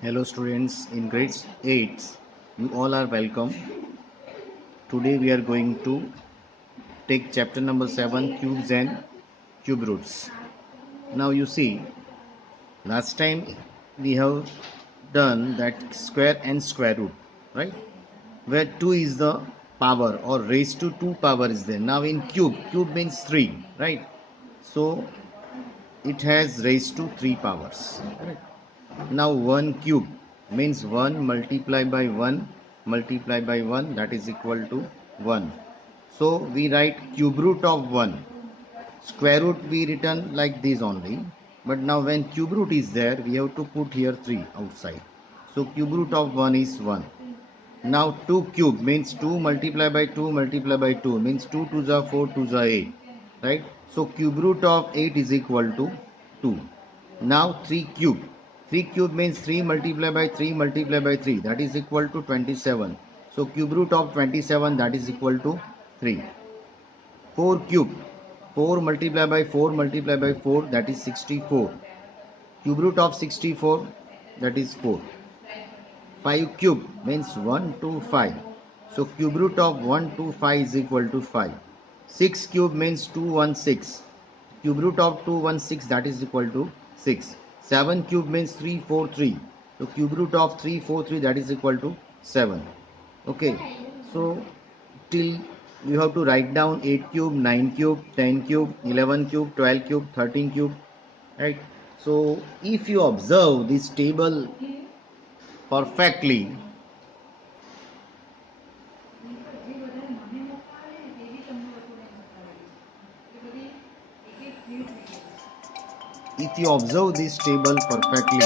Hello students in grade 8, you all are welcome. Today we are going to take chapter number 7, cubes and cube roots. Now you see, last time we have done that square and square root, right? Where 2 is the power or raised to 2 power is there. Now in cube means 3, right? So it has raised to 3 powers. Correct? Now 1 cube means 1 multiplied by 1 multiplied by 1, that is equal to 1. So we write cube root of 1. Square root we written like this only. But now when cube root is there, we have to put here 3 outside. So cube root of 1 is 1. Now 2 cube means 2 multiplied by 2 multiplied by 2 means 2 to the 4 to the 8. Right? So cube root of 8 is equal to 2. Now 3 cube. 3 cube means 3 multiplied by 3 multiplied by 3, that is equal to 27. So cube root of 27, that is equal to 3. 4 cube. 4 multiplied by 4 multiplied by 4, that is 64. Cube root of 64, that is 4. 5 cube means 1 to 5. So cube root of 1 to 5 is equal to 5. 6 cube means 216. Cube root of 216, that is equal to 6. 7 cube means 343. So cube root of 343, that is equal to 7. Okay. So till you have to write down 8 cube, 9 cube, 10 cube, 11 cube, 12 cube, 13 cube. Right. So if you observe this table perfectly, if you observe this table perfectly,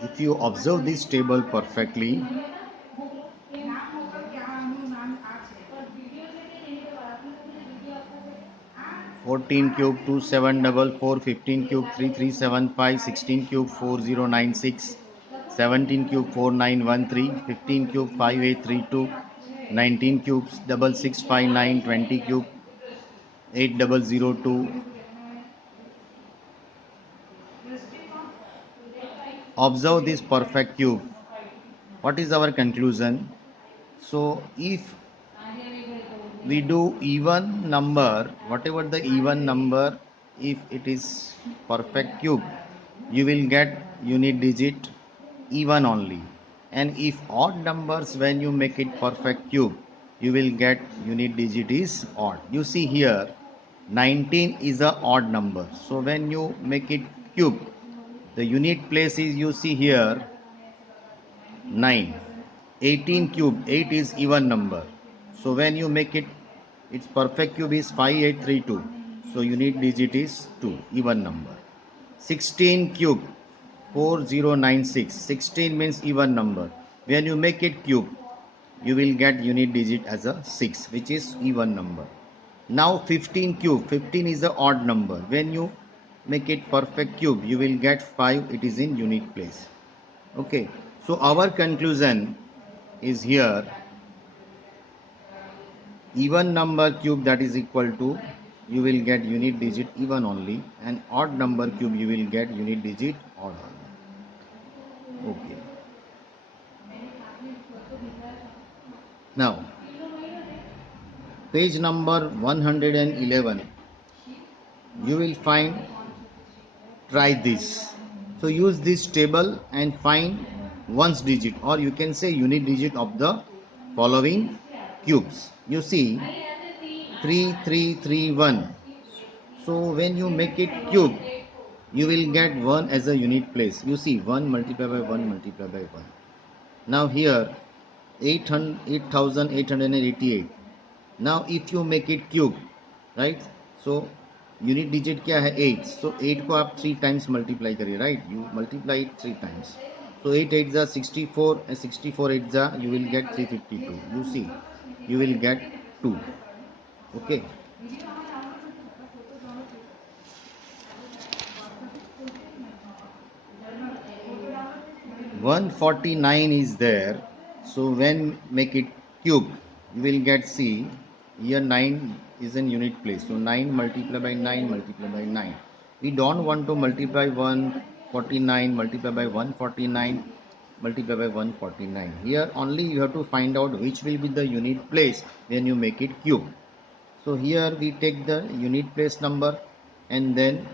if you observe this table perfectly, 14 cube 2744, 15 cube 3375, 16 cube 4096, 17 cube 4913, 15 cube 5832, 19 cubes 6659, 20 cube 8002. Observe this perfect cube. What is our conclusion? So if we do even number, whatever the even number, if it is perfect cube, you will get unit digit even only. And if odd numbers, when you make it perfect cube, you will get unit digit is odd. You see here 19 is a odd number, so when you make it cube, the unit place is, you see here, 9. 18 cube, 8 is even number. So when you make it, its perfect cube is 5832. So unit digit is 2, even number. 16 cube, 4096. 16 means even number. When you make it cube, you will get unit digit as a 6, which is even number. Now 15 cube, 15 is the odd number. When you make it perfect cube, you will get 5, it is in unit place. Okay, so our conclusion is here, even number cube, that is equal to, you will get unit digit even only, and odd number cube you will get unit digit odd only. Okay, now page number 111, you will find, try this. So use this table and find ones digit, or you can say unit digit of the following cubes. You see 3331. So when you make it cube, you will get 1 as a unit place. You see 1 multiplied by 1 multiplied by 1. Now here 8888. Now if you make it cube, right? So unit digit क्या है 8. So 8 को आप 3 times multiply करिए, right? You multiply it 3 times. So 8 8 is 64 and 64 8 is you will get 352. You see, you will get 2. Okay. 149 is there, so when make it cube, you will get, see here 9 is in unit place, so 9 multiplied by 9 multiplied by 9. We don't want to multiply 149 multiply by 149 multiply by 149. Here only you have to find out which will be the unit place when you make it cube. So here we take the unit place number and then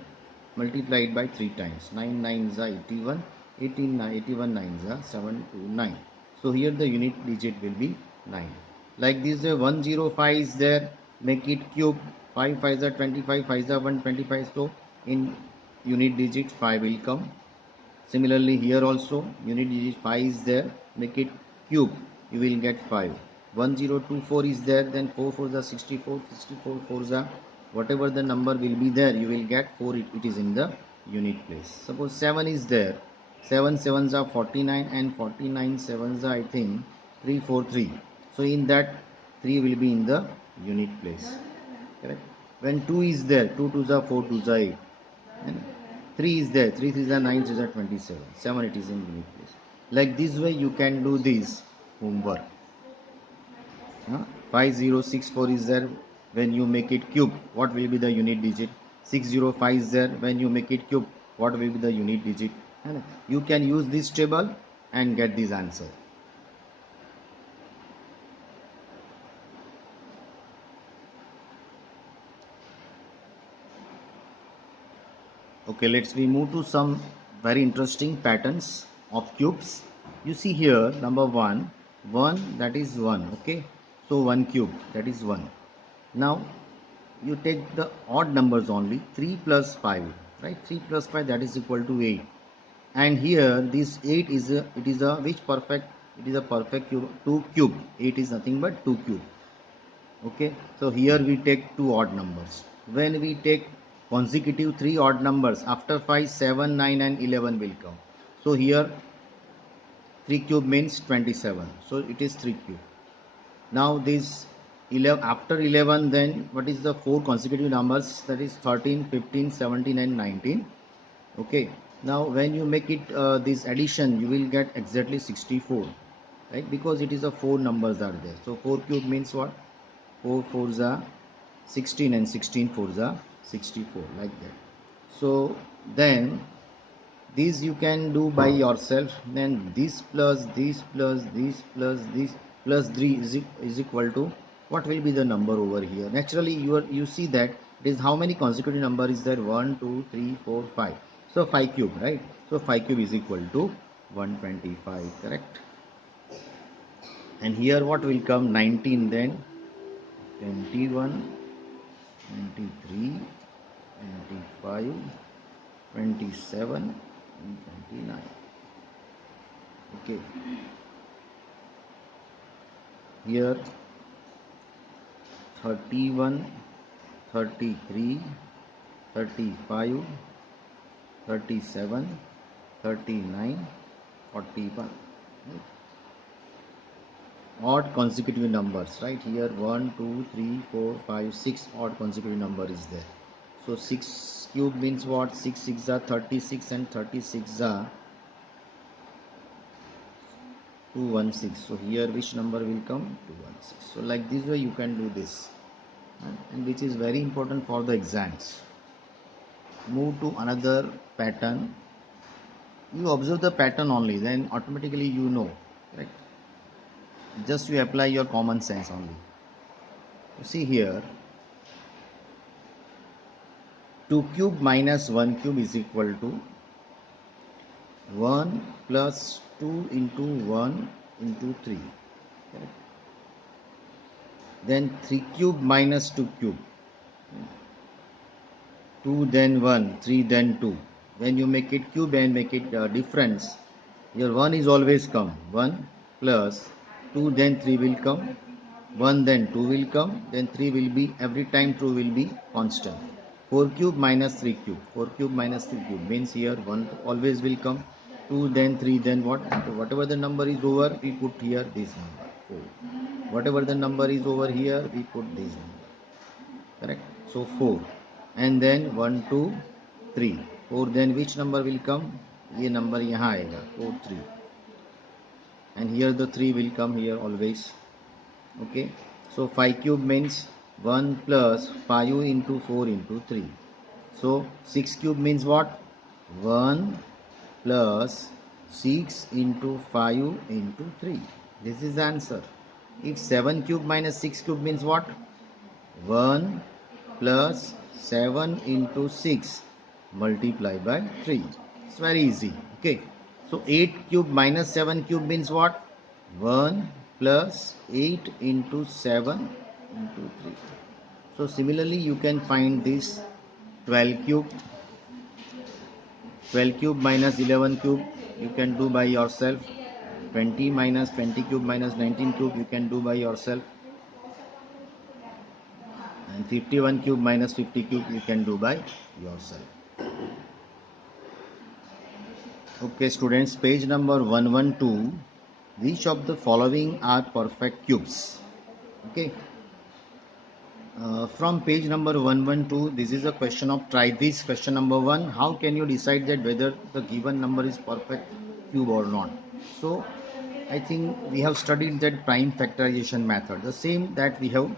multiply it by 3 times. 9 9s are 81, 81 9s are 729. So here the unit digit will be 9. Like this 105 is there, make it cube, 5 5s are 25, 5s are 125. So in unit digit 5 will come. Similarly here also unit digit 5 is there, make it cube, you will get 5. 1024 is there, then 4 4s are 64, 64 4s are whatever the number will be there, you will get 4, it is in the unit place. Suppose 7 is there, 7 7s are 49 and 49 7s are I think 343. So in that 3 will be in the unit place. Correct. When 2 is there, 2 2s are 4 2s are 8. And 3 is there, 3 3s are 9 3s are 27. 7 it is in unit place. Like this way you can do this homework. 5064 is there, when you make it cube, what will be the unit digit? 605 is there, when you make it cube, what will be the unit digit? And you can use this table and get this answer. Okay, let's we move to some very interesting patterns of cubes. You see here number 1, 1 that is 1. Okay, so 1 cube, that is 1. Now you take the odd numbers only, 3 plus 5, right? 3 plus 5 that is equal to 8. And here this 8 is a, it is a which perfect, it is a perfect cube, 2 cube. 8 is nothing but 2 cube. Okay, so here we take two odd numbers. When we take consecutive three odd numbers, after 5 7 9 and 11 will come. So here 3 cube means 27, so it is 3 cube. Now this 11, after 11, then what is the four consecutive numbers, that is 13 15 17 and 19. Okay, now when you make it this addition, you will get exactly 64, right? Because it is a four numbers are there. So 4 cube means what? 4 4s are 16 and 16 4s are 64, like that. So then these you can do by yourself. Then this plus this plus this plus this plus 3 is equal to what will be the number over here? Naturally you see that it is how many consecutive number is there? 1 2 3 4 5. So 5 cube, right? So 5 cube is equal to 125, correct? And here what will come? 19, then 21, 23, 25, 27 and 29. Okay, here 31, 33, 35, 37, 39, 41. Odd consecutive numbers, right? Here 1 2 3 4 5 6 odd consecutive number is there. So 6 cube means what? 6 6 are 36 and 36 are 216. So here which number will come? 216. So like this way you can do this, and which is very important for the exams. Move to another pattern. You observe the pattern only, then automatically you know, right? Just you apply your common sense only. You see here 2 cube minus 1 cube is equal to 1 plus 2 into 1 into 3. Correct? Then 3 cube minus 2 cube, 2 then 1, 3 then 2. When you make it cube and make it difference, your 1 is always come. 1 plus 2 then 3 will come, 1 then 2 will come, then 3 will be, every time 2 will be constant. 4 cube minus 3 cube, 4 cube minus 3 cube means here 1 always will come, 2 then 3 then what? So whatever the number is over, we put here this number 4. Whatever the number is over here, we put this number, correct? So 4, and then 1 2 3 4, then which number will come? ये number यहाँ आएगा 4 3. and here the 3 will come here always. Okay, so 5 cube means 1 plus 5 into 4 into 3. So 6 cube means what? 1 plus 6 into 5 into 3. This is the answer. If 7 cube minus 6 cube means what? 1 plus 7 into 6 multiplied by 3. It's very easy. Okay, so 8 cube minus 7 cube means what? 1 plus 8 into 7 into 3. So similarly you can find this 12 cube. 12 cube minus 11 cube you can do by yourself. 20 minus 20 cube minus 19 cube you can do by yourself. And 51 cube minus 50 cube you can do by yourself. Okay students, page number 112. Which of the following are perfect cubes? Okay. From page number 112, this is a question of try this. Question number 1, how can you decide that whether the given number is perfect cube or not? So I think we have studied that prime factorization method, the same that we have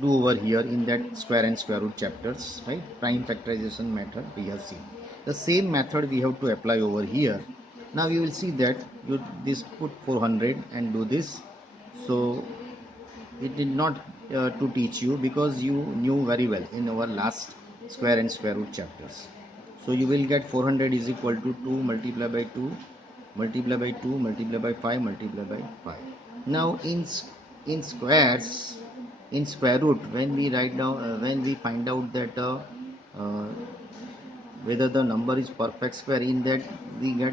do over here in that square and square root chapters, right? Prime factorization method we have seen. The same method we have to apply over here. Now you will see that you this put 400 and do this. So it did not to teach you because you knew very well in our last square and square root chapters. So you will get 400 is equal to 2 multiplied by 2 multiplied by 2 multiplied by 5 multiplied by 5. Now in squares, in square root, when we write down when we find out that uh, whether the number is perfect square, in that we get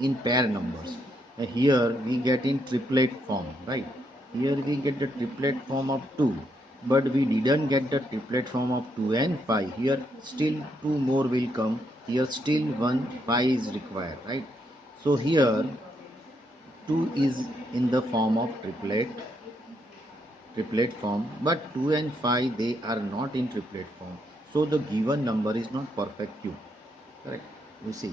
in pair numbers. Here we get in triplet form, right? Here we get the triplet form of 2, but we didn't get the triplet form of 2 and 5. Here still 2 more will come. Here still 1 5 is required, right? So here 2 is in the form of triplet form, but 2 and 5 they are not in triplet form. So the given number is not perfect cube. Correct? You see.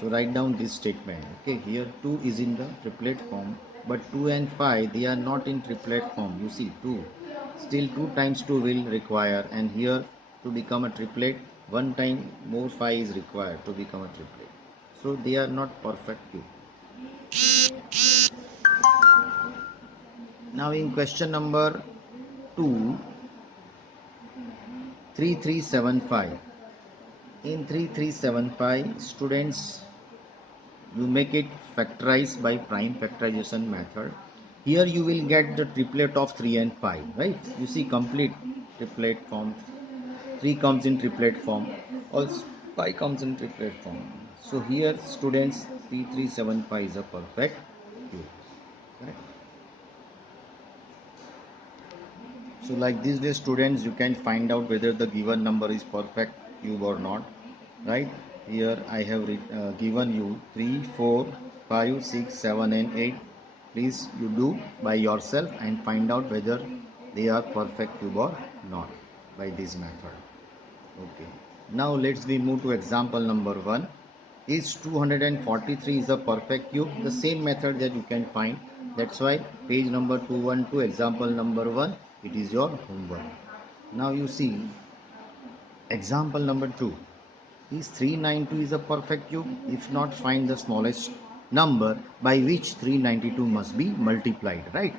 So write down this statement. Okay, here 2 is in the triplet form, but 2 and 5 they are not in triplet form. You see 2. Still 2 times 2 will require, and here to become a triplet 1 time more 5 is required to become a triplet. So they are not perfect cube. Now in question number 2, 3375. In 3375, students, you make it factorized by prime factorization method. Here you will get the triplet of 3 and 5, right? You see complete triplet form. 3 comes in triplet form. Also 5 comes in triplet form. So here students, 3375 is a perfect cube. Correct? So like this way students, you can find out whether the given number is perfect cube or not, right? Here I have given you 3, 4, 5, 6, 7 and 8. Please you do by yourself and find out whether they are perfect cube or not by this method. Okay. Now let's we move to example number 1. Is 243 is a perfect cube? The same method that you can find. That's why page number 212, example number 1, it is your homework. Now you see example number 2. Is 392 is a perfect cube? If not, find the smallest number by which 392 must be multiplied, right?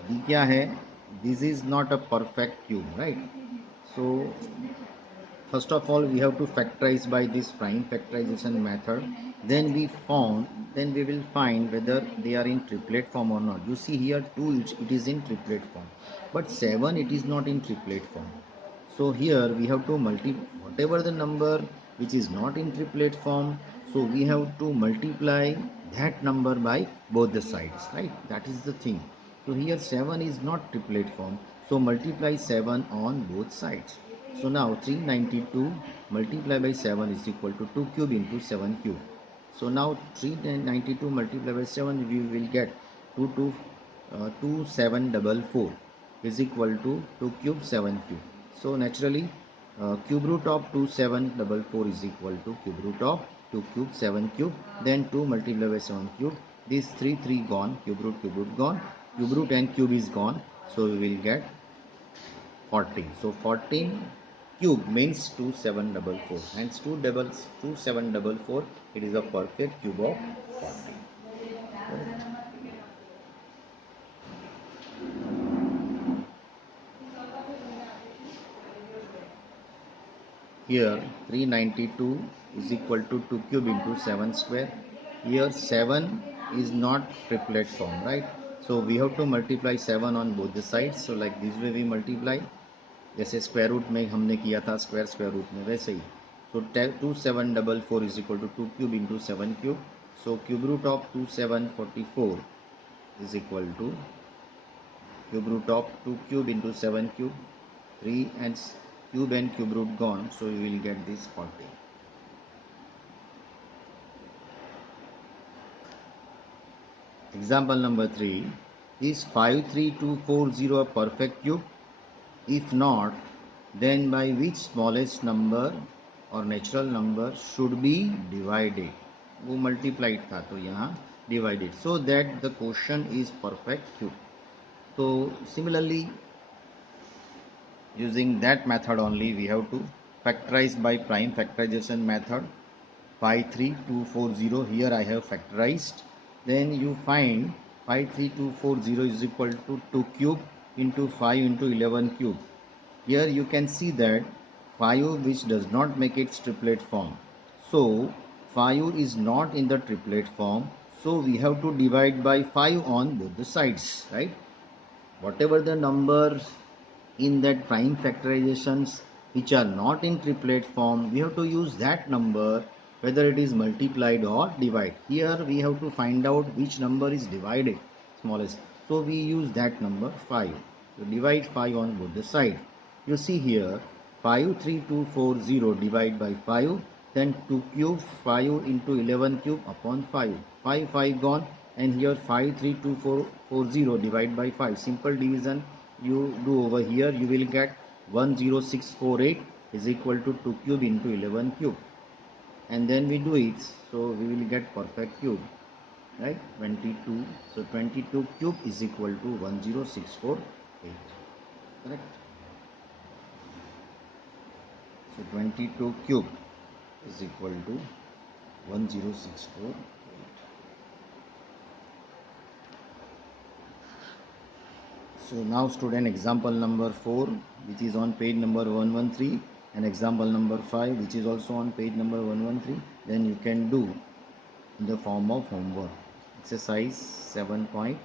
अभी क्या है? This is not a perfect cube, right? So first of all, we have to factorize by this prime factorization method. Then we will find whether they are in triplet form or not. You see here 2 it is in triplet form, but 7 it is not in triplet form. So here we have to whatever the number which is not in triplet form. So we have to multiply that number by both the sides, right? That is the thing. So here 7 is not triplet form. So multiply 7 on both sides. So now 392 multiplied by 7 is equal to 2 cube into 7 cube. So now 392 multiplied by 7 we will get 2744 is equal to 2 cube 7 cube. So naturally cube root of 2744 is equal to cube root of 2 cube, 7 cube, then 2 multiplied by 7 cube. This 3 gone, cube root gone, cube root and cube is gone, so we will get 14. So 14 cube means 2744. Hence 2744. It is a perfect cube of 14. Here 392 is equal to 2 cube into 7 square. Here 7 is not triplet form, right? So we have to multiply 7 on both the sides. So like this way we multiply. जैसे square root में हमने किया था square root में वैसे ही. So 2744 is equal to 2 cube into 7 cube. So cube root of 2744 is equal to cube root of 2 cube into 7 cube. 3 and cube root gone, so we will get this 40. Example number 3. Is 53240 a perfect cube? If not, then by which smallest number or natural number should be divided? वो multiplied था तो यहाँ divided, so that the quotient is perfect cube. So similarly, using that method only, we have to factorize by prime factorization method. 53240, here I have factorized. Then you find 53240 is equal to 2 cube into 5 into 11 cube. Here you can see that 5 which does not make its triplet form. So 5 is not in the triplet form. So we have to divide by 5 on both the sides, right? Whatever the numbers in that prime factorizations which are not in triplet form, we have to use that number whether it is multiplied or divided. Here we have to find out which number is divided, smallest. So we use that number 5. So divide 5 on both the sides. You see here 53240 divide by 5, then 2 cube 5 into 11 cube upon 5. 5 gone, and here 53240 divide by 5. Simple division you do over here, you will get 10648 is equal to 2 cube into 11 cube, and then we do it, so we will get perfect cube, right? 22. So 22 cube is equal to 10648, correct? So 22 cube is equal to 10648. So now student, example number 4 which is on page number 113, and example number 5 which is also on page number 113, then you can do in the form of homework. Exercise 7.1.